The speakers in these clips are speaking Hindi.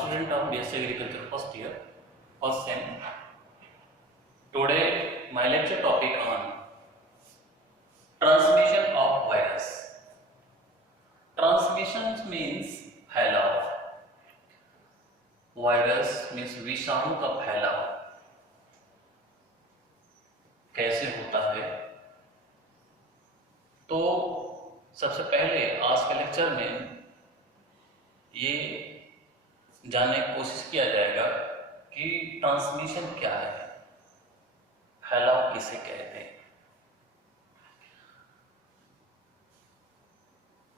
student of BSc Agriculture first year, first sem. Today my lecture topic on transmission of virus. Transmission means फैलाव. वायरस मीन्स विषाणु का फैलाव कैसे होता है. तो सबसे पहले आज के लेक्चर में ये जानने की कोशिश किया जाएगा कि ट्रांसमिशन क्या है, फैलाव किसे कहते हैं.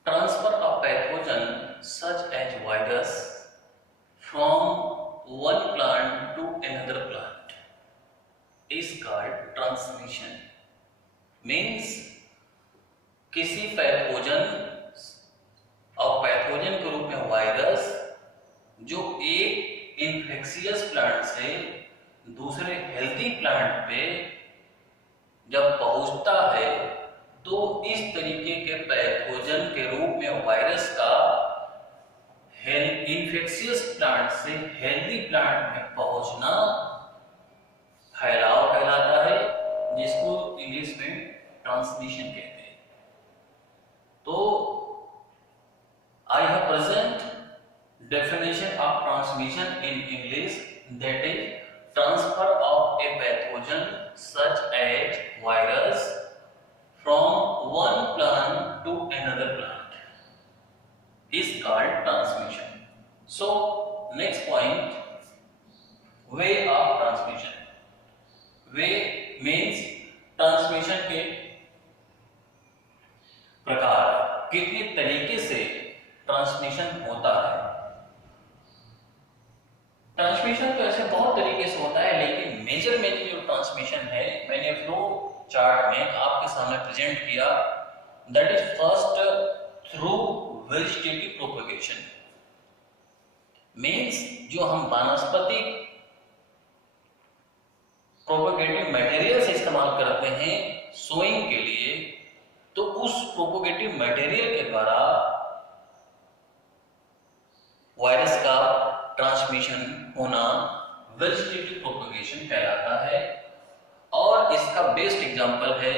Transfer of pathogen such as virus from one plant to another plant is called transmission. Means किसी पैथोजन और पैथोजन के रूप में वायरस जो एक इन्फेक्शियस प्लांट से दूसरे हेल्थी प्लांट पे जब पहुंचता है तो इस तरीके के पैथोजन के रूप में वायरस का इन्फेक्शियस प्लांट से हेल्थी प्लांट में पहुंचना फैलाव कहलाता है, जिसको इंग्लिश में ट्रांसमिशन कहते हैं. तो आई have present definition of transmission in English, that is transfer of a pathogen such as virus from one plant to another plant is called transmission. So next point, way of transmission. Way means transmission के प्रकार, कितने तरीके से ट्रांसमिशन होता है. ट्रांसमिशन तो ऐसे बहुत तरीके से होता है, लेकिन मेजर जो ट्रांसमिशन है मैंने फ्लो चार्ट में आपके सामने प्रेजेंट किया. That is first through vegetative propagation. Means जो हम वानस्पतिक प्रोपगेटिव मटेरियल से इस्तेमाल करते हैं सोइंग के लिए, तो उस प्रोपगेटिव मटेरियल के द्वारा वायरस का ट्रांसमिशन होना वेजिटेटिव प्रोपगेशन कहलाता है. और इसका बेस्ट एग्जांपल है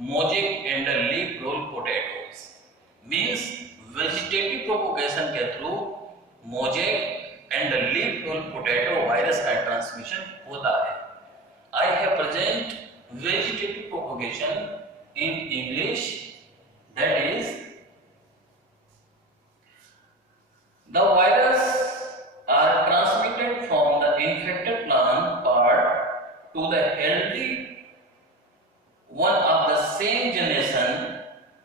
mosaic and leaf roll potatoes. Means vegetative propagation के through mosaic and leaf roll potato virus का ट्रांसमिशन होता है. I have present vegetative propagation in English, that is the virus are transmitted from the infected plant part to the healthy one of the same generation,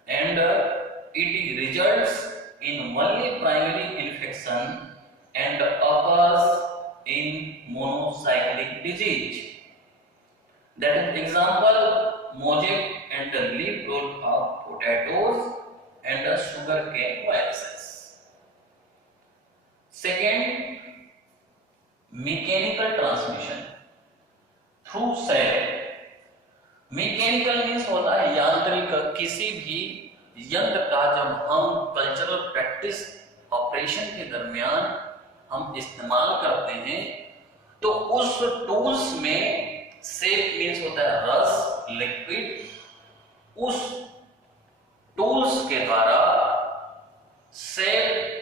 and it results in only primary infection and occurs in monocyclic disease. That is example mosaic and the leaf roll of potatoes and the sugarcane viruses. Second, mechanical transmission through cell. Mechanical means होता है यांत्रिक. किसी भी यंत्र का जब हम कल्चरल प्रैक्टिस ऑपरेशन के दरमियान हम इस्तेमाल करते हैं तो उस टूल्स में सेप मीन्स होता है रस, लिक्विड. उस टूल्स के द्वारा सेप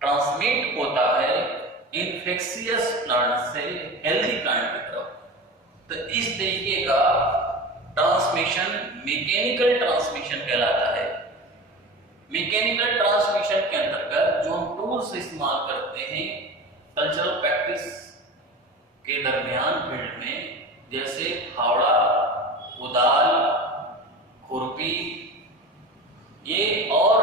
ट्रांसमिट होता है इन्फेक्शियस प्लांट से हेल्दी प्लांट की तरफ. तो इस तरीके का ट्रांसमिशन मैकेनिकल ट्रांसमिशन कहलाता है. मैकेनिकल ट्रांसमिशन के अंतर्गत जो हम टूल्स इस्तेमाल करते हैं कल्चरल प्रैक्टिस के दरमियान फील्ड में, जैसे फावड़ा, कुदाल, खुरपी, ये और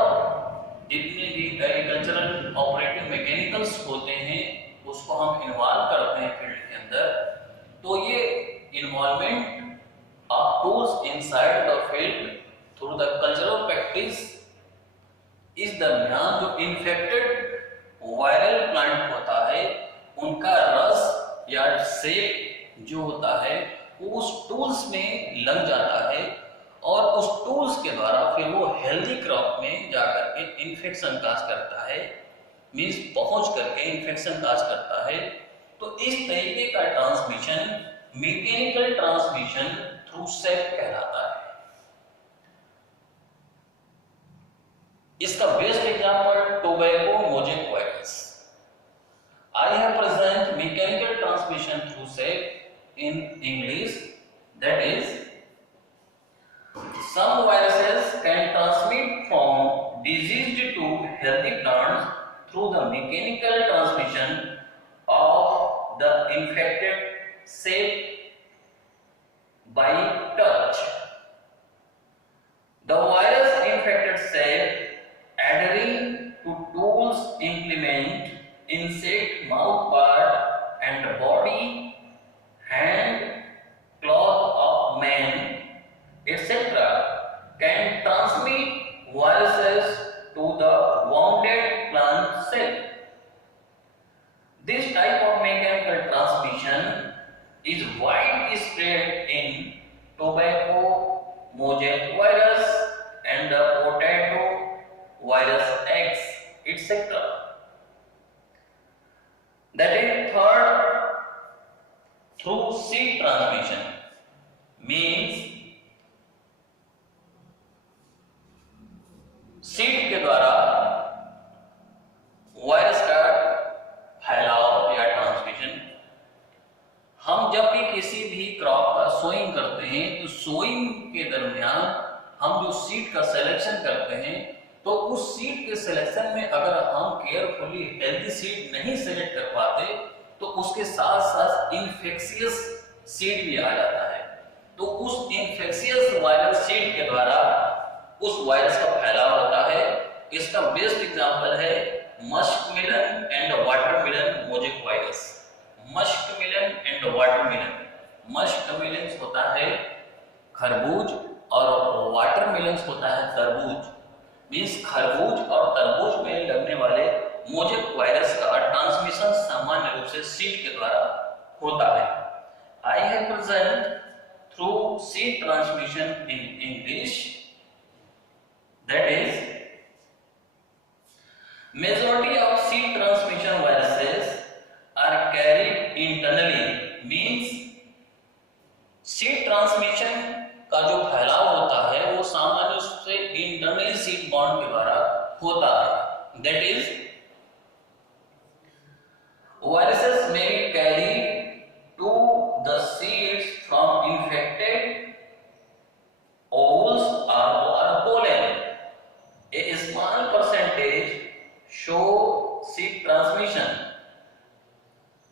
जितने भी एग्रीकल्चरल ऑपरेटिव मैकेनिकल्स होते हैं उसको हम इन्वॉल्व करते हैं फील्ड के अंदर. तो ये involvement of tools inside the field through the cultural practice इस दरमियान जो इन्फेक्टेड वायरल प्लांट होता है उनका रस या सेप जो होता है वो उस टूल्स में लग जाता है और उस टूल्स के द्वारा फिर वो हेल्दी क्रॉप में जाकर के इन्फेक्शन काज करता है. मीन्स पहुंच करके इन्फेक्शन काज करता है। तो इस तरीके का ट्रांसमिशन मैकेनिकल ट्रांसमिशन थ्रू सेक कहलाता है। इसका best example tobacco mosaic virus. I have present mechanical transmission through SEC in English, that is, some viruses can transmit from diseased to healthy plants through the mechanical transmission of the infected cell by touch. The virus infected cell adhering to tools, implement, insect, mouth part and body, hand, cloth of man, etc. can transmit viruses to the wounded plant cell. This type of mechanical transmission is widespread in tobacco mosaic virus and the potato virus X, etc. That is third, through seed transmission means seed के द्वारा वायरस का फैलाव या ट्रांसमिशन। हम जब भी किसी भी क्रॉप का सोइंग करते हैं तो सोइंग के दरमियान हम जो सीड का सिलेक्शन करते हैं तो उस सीड के सिलेक्शन में अगर हम केयरफुली हेल्दी सीड नहीं सिलेक्ट कर पाते तो उसके साथ साथ इन्फेक्शियस सीड भी आ जाता है। तो उस इन्फेक्शियस वायरल सीड के द्वारा उस वायरस का फैलाव होता है। इसका बेस्ट एग्जांपल है muskmelon and watermelon mosaic virus. Muskmelon and watermelon, muskmelon होता है खरबूज और वाटरमेलन होता है तरबूज। मींस खरबूज और तरबूज में लगने वाले मोजेक वायरस का ट्रांसमिशन सामान्य रूप से सीड के द्वारा होता है। I have present through seed transmission in English, that is, majority of seed transmission viruses are carried internally, means seed transmission का जो फैलाव होता है वो सामान्य रूप से इंटरनली सीड बॉन्ड के द्वारा होता है। that is, viruses may be carried to the seeds from infected ovals or pollen. A small percentage show seed transmission.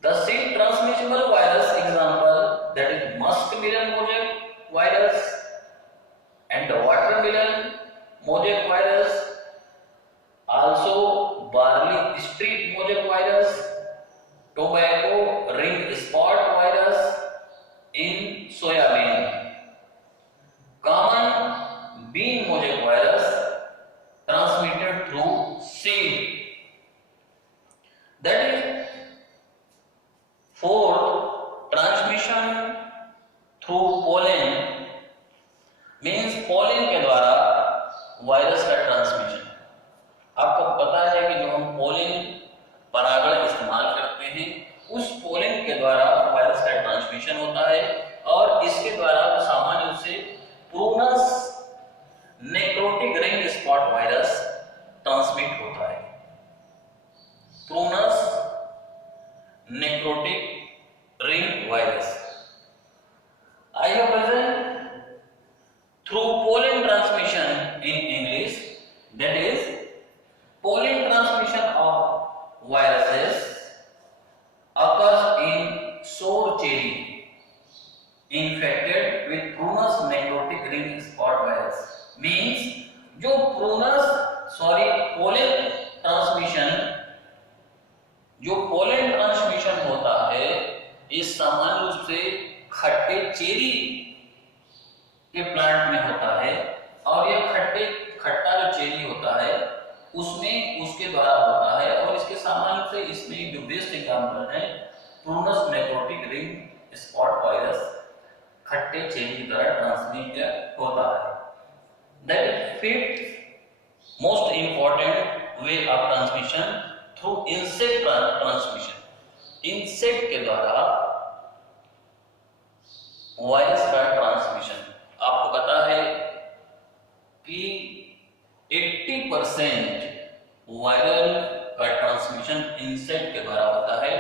The seed transmissible virus example, that is muskmelon mosaic virus and watermelon mosaic virus, also barley street mosaic virus, tobacco ring spot virus in soyabean, common bean mosaic virus transmitted through seed. That is fourth, transmission through pollen, means pollen के द्वारा वायरस का ट्रांसमिशन। आपको पता है कि जो हम पोलन परागण इस्तेमाल करते हैं उस पोलन के द्वारा वायरस का ट्रांसमिशन होता है और इसके द्वारा सामान्य रूप से Prunus necrotic ring spot virus transmit होता है। Prunus necrotic ring virus. I have present through pollen transmission in English, that is pollen transmission of viruses occurs in sour cherry infected with prunus necrotic ring spot virus, means जो पोलन ट्रांसमिशन होता है ये सामान्य रूप से खट्टे चेरी के प्लांट में होता है और यह खट्टा जो चेरी होता है उसमें उसके द्वारा होता है और इसके सामान्य रूप से इसमें जो बेस्ट एग्जांपल है Prunus necrotic ring spot virus खट्टे चेरी द्वारा ट्रांसमिट होता है। That is fifth most important way of transmission through insect transmission, insect के द्वारा वायरस का ट्रांसमिशन। आपको पता है कि 80% वायरल का ट्रांसमिशन इंसेक्ट के द्वारा होता है,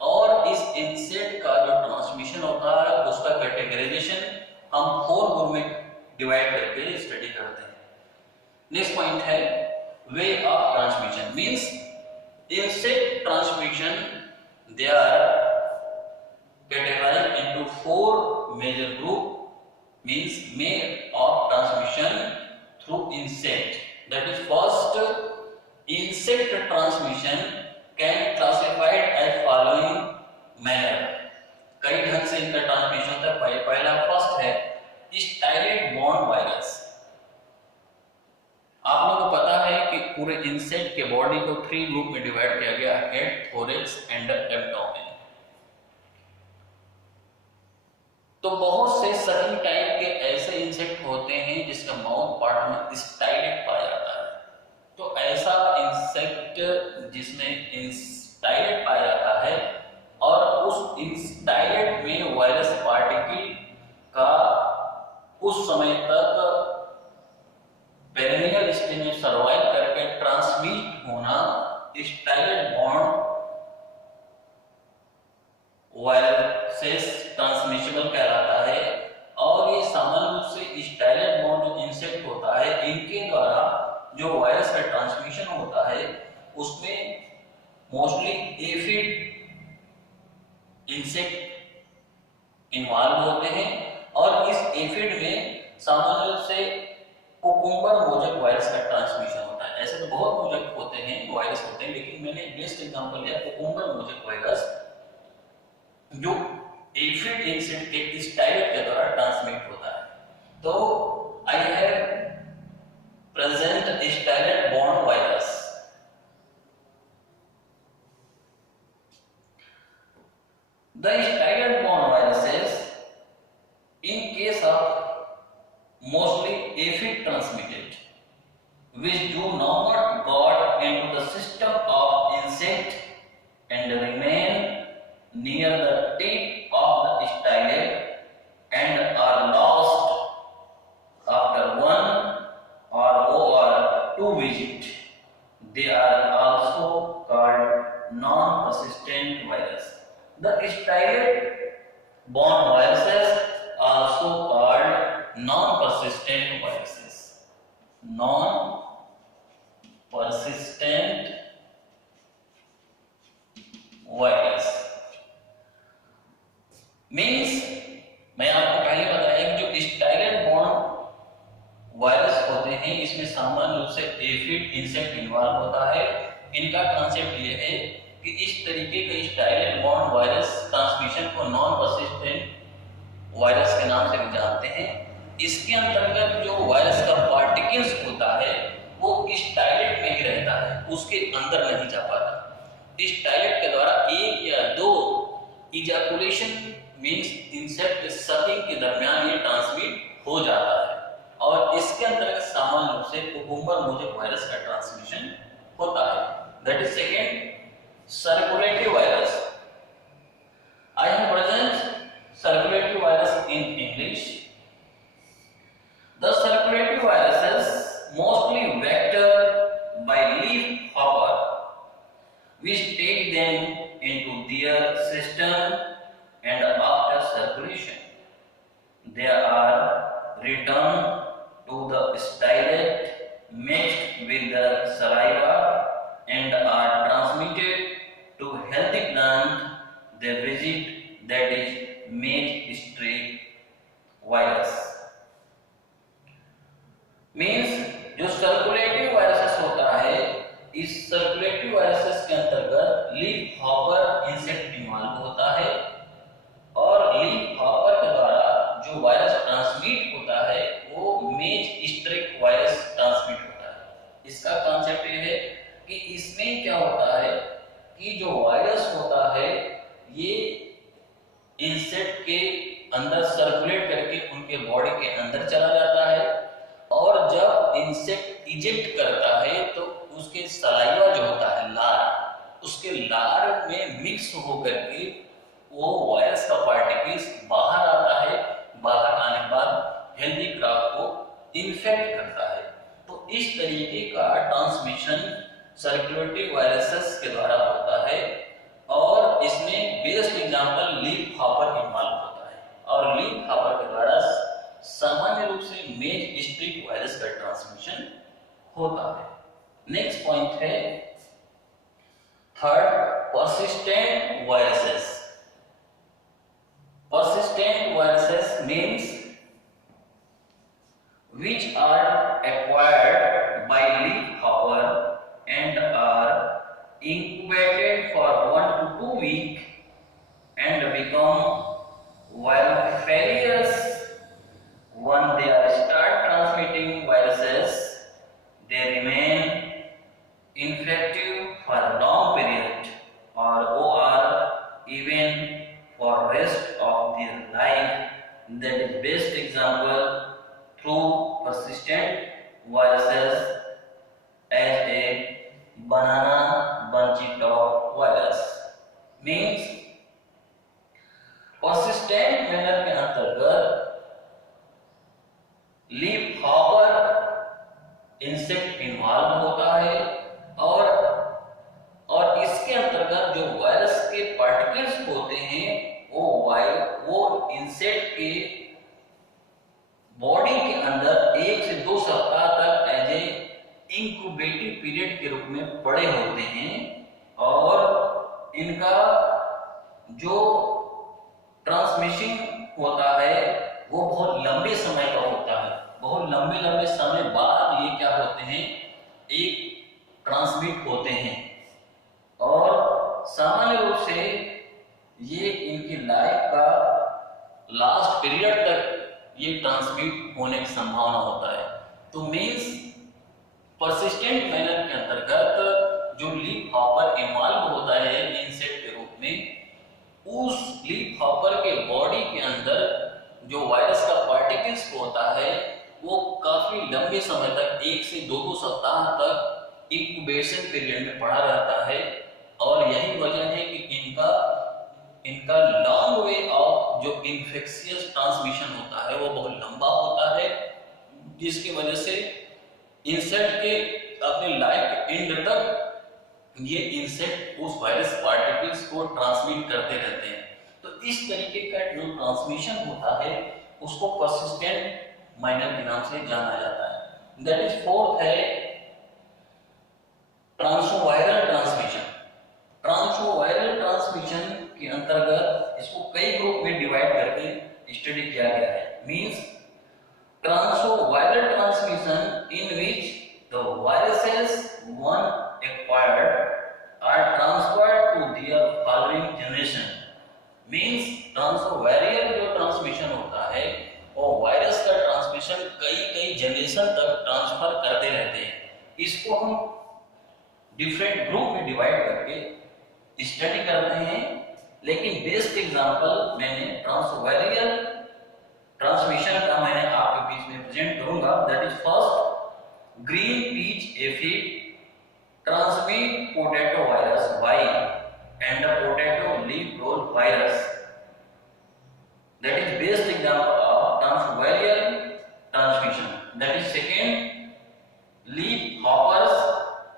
और इस इंसेक्ट का जो ट्रांसमिशन होता है उसका कैटेगराइजेशन हम 4 ग्रुप में डिवाइड करके स्टडी करते हैं। नेक्स्ट पॉइंट है way of transmission, means insect transmission, they are categorized into 4 major group, means mode of transmission through insect. That is, first, insect transmission can classified as following manner. कई ढंग से इनका ट्रांसमिशन होता है। पहला फर्स्ट है स्टाइलेट बॉर्न वायरस। आप लोगों को पता है कि पूरे इंसेक्ट के बॉडी को 3 ग्रुप में डिवाइड किया गया है, हेड, थोरैक्स एंड एब्डोमेन। तो बहुत से सभी टाइप के ऐसे इंसेक्ट होते हैं जिसका माउथ पार्ट में स्टाइलेट पाया जाता है। तो ऐसा इंसेक्ट जिसमें स्टाइलेट पाया जाता है और उस स्टाइलेट में वायरस पार्टिकल का उस समय तक पेरिनियल स्टेज में सर्वाइव करके ट्रांसमिट होना स्टाइलेट बॉर्न वायरसेस ट्रांसमिशेबल कहलाता है। और ये सामान्य रूप से स्टाइलेट बॉर्न जो इंसेक्ट होता है इनके द्वारा जो वायरस का ट्रांसमिशन होता है उसमें मोस्टली एफिड इंसेक्ट इन्वॉल्व होते हैं, और इस एफिड में सामान्य रूप से कुकुम्बर मोजेक वायरस का ट्रांसमिशन होता है। ऐसे तो बहुत मोजेक होते हैं, वायरस होते हैं, लेकिन मैंने बेस्ट एग्जांपल लिया कुकुम्बर मोजेक वायरस जो एफिड इंसेक्ट के स्टाइलेट के द्वारा ट्रांसमिट होता है। तो आई have present stylet born virus. The staggered born viruses, in case of mostly aphid transmitted, which do not got into the system of insect and remain near the tip of the stylet and are lost after 1 or 2 visits. They are also called non-persistent virus. The stylet-borne viruses also called non-persistent viruses. Non-persistent virus means, मैं आपको पहले बताया कि जो स्टाइलेट-borne वायरस होते हैं इसमें सामान्य रूप से एफिड इंसेक्ट इन्वॉल्व होता है। इनका कॉन्सेप्ट ये है कि इस तरीके के स्टाइलेट बॉर्न वायरस ट्रांसमिशन को नॉन परसिस्टेंट वायरस के नाम से भी जानते हैं। इसके अंतर्गत जो वायरस का पार्टिकल्स होता है वो स्टाइलेट में ही रहता है, उसके अंदर नहीं जा पाता। स्टाइलेट के द्वारा 1 या 2 इजैकुलेशन मींस इंसेक्ट सकिंग के दरमियान ये ट्रांसमिट हो जाता है, और इसके अंतर्गत सामान्य रूप से कुकुम्बर मोजेक वायरस का ट्रांसमिशन होता है। That is second circulatory virus. I have present circulatory virus in English. The circulatory viruses mostly vector by leaf hopper, which take them into their system, and after circulation they are returned to the stylet mixed with the saliva and are transmitted to healthy plant they visit, that is maize streak virus. Means जो सर्कुलेटिव वायरसेस होता है, इस सर्कुलेटिव वायरसेस के अंतर्गत लीफ हॉपर इंसेक्ट इन्वॉल्व होता है, और लीफ हॉपर के द्वारा जो वायरस ट्रांसमिट होता है वो मेज स्ट्रिक वायरस ट्रांसमिट होता है। इसका कॉन्सेप्ट ये है कि इसमें क्या होता है कि जो वायरस होता है ये इंसेक्ट के अंदर सर्कुलेट करके उनके बॉडी के अंदर चला जाता है, और जब इंसेक्ट इजेक्ट करता है तो उसके सलाइवा जो होता है, लार, उसके लार में मिक्स होकर के वो वायरस का पार्टिकल्स बाहर आता है। बाहर आने के बाद हेल्दी क्रॉप को इन्फेक्ट करता है। तो इस तरीके का ट्रांसमिशन सर्कुलेटरी वायरसेस के द्वारा होता है और इसमें best example leaf hopper involve होता है। और लीफ हॉपर के द्वारा सामान्य रूप से मेज स्ट्रीक वायरस का ट्रांसमिशन होता है। नेक्स्ट पॉइंट है third, persistent viruses. Persistent viruses means which are acquired by leafhopper and are incubated for 1 to 2 weeks and become virophagous. When they are start transmitting viruses, they remain infective for long period or even for rest of their life. That is best example through persistent viruses as a banana bunchy top virus. Means persistent manner के अंतर्गत लीफ हॉपर इंसेक्ट इन्वॉल्व होता है और इसके अंतर्गत जो वायरस के पार्टिकल्स होते हैं वो इंसेक्ट के बॉडी के अंदर 1 से 2 सप्ताह तक एज ए इंक्यूबेटिव पीरियड के रूप में पड़े होते हैं और इनका जो ट्रांसमिशन होता है वो बहुत लंबे समय का होता है। बहुत लंबे समय बाद ये क्या होते हैं, एक ट्रांसमिट होते हैं और सामान्य रूप से ये इनकी लाइफ का लास्ट पीरियड तक ये ट्रांसमिट होने की संभावना होता है। तो मीन्स परसिस्टेंट मैनर के अंतर्गत जो लीफ हॉपर इन्वॉल्व होता है इंसेक्ट के रूप में, उस लीफ हॉपर के बॉडी के अंदर जो वायरस का पार्टिकल्स होता है वो काफी लंबे समय तक 1 से 2 सप्ताह तक इंक्यूबेशन पीरियड में पड़ा रहता है और यही वजह है कि इनका लॉन्ग वे ऑफ जो इन्फेक्शियस ट्रांसमिशन होता है वो बहुत लंबा होता है, जिसकी वजह से इंसेक्ट के अपने लाइफ के एंड तक ये इंसेक्ट उस वायरस पार्टिकल्स को ट्रांसमिट करते रहते हैं। तो इस तरीके का जो ट्रांसमिशन होता है उसको परसिस्टेंट माइनर के नाम से जाना जाता है। दैट इज फोर्थ है ट्रांसोवायरल ट्रांसमिशन। ट्रांसोवायरल ट्रांसमिशन के अंतर्गत इसको कई ग्रुप में डिवाइड करके स्टडी किया गया है। Means transovarial transmission in which the viruses one acquired are transferred to their following generation. Means transovarial जो ट्रांसमिशन होता है वो वायरस का ट्रांसमिशन कई जनरेशन तक ट्रांसफर करते रहते हैं। इसको हम डिफरेंट ग्रुप में डिवाइड करके स्टडी करते हैं, लेकिन बेस्ट एग्जांपल मैंने ट्रांसोवायरल ट्रांसमिशन का मैंने आपके बीच में प्रेजेंट करूंगा। That is first, green peach aphid transmit potato virus Y and the potato leaf roll virus. That is best example of transviral transmission. That is second, leaf hoppers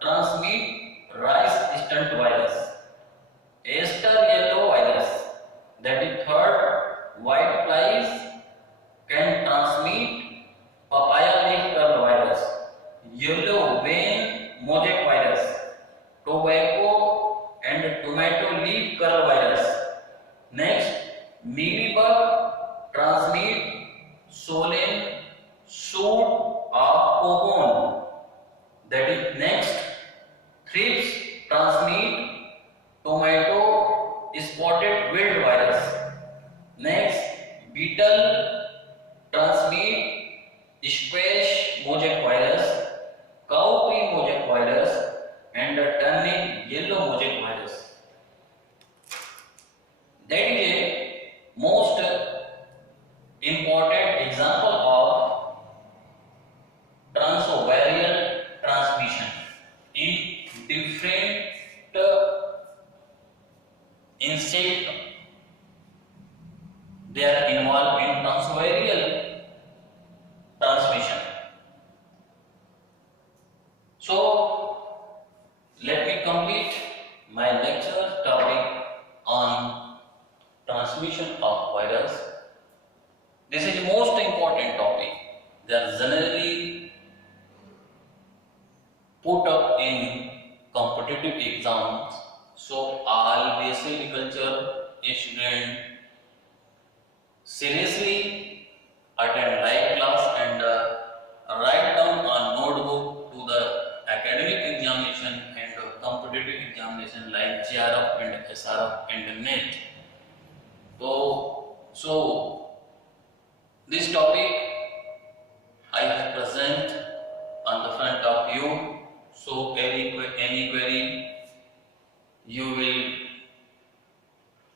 transmit rice stunt virus, Aster yellow virus. That is third, white flies can transmit papaya leaf curl virus, yellow vein mosaic virus, tobacco and tomato leaf curl virus. Next, mealybug transmit solen shoot of cocoon. That is next, thrips transmit tomato spotted wilt virus. Next, beetle transmit squash mosaic virus, cowpea mosaic virus and turnip yellow mosaic virus. That is a most important example of transviral transmission in different insect, they are involved in transviral transmission. So let me complete my lecture topic on transmission of virus. This is most important topic. They are generally put up in competitive exams. So all basic agriculture student seriously attend live class and write down a notebook to the academic examination and competitive examination like JRF and SRF and NET. So this topic I have present on the front of you. So any query you will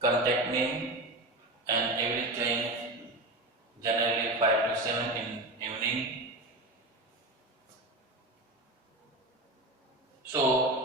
contact me, and every time generally 5 to 7 in evening. So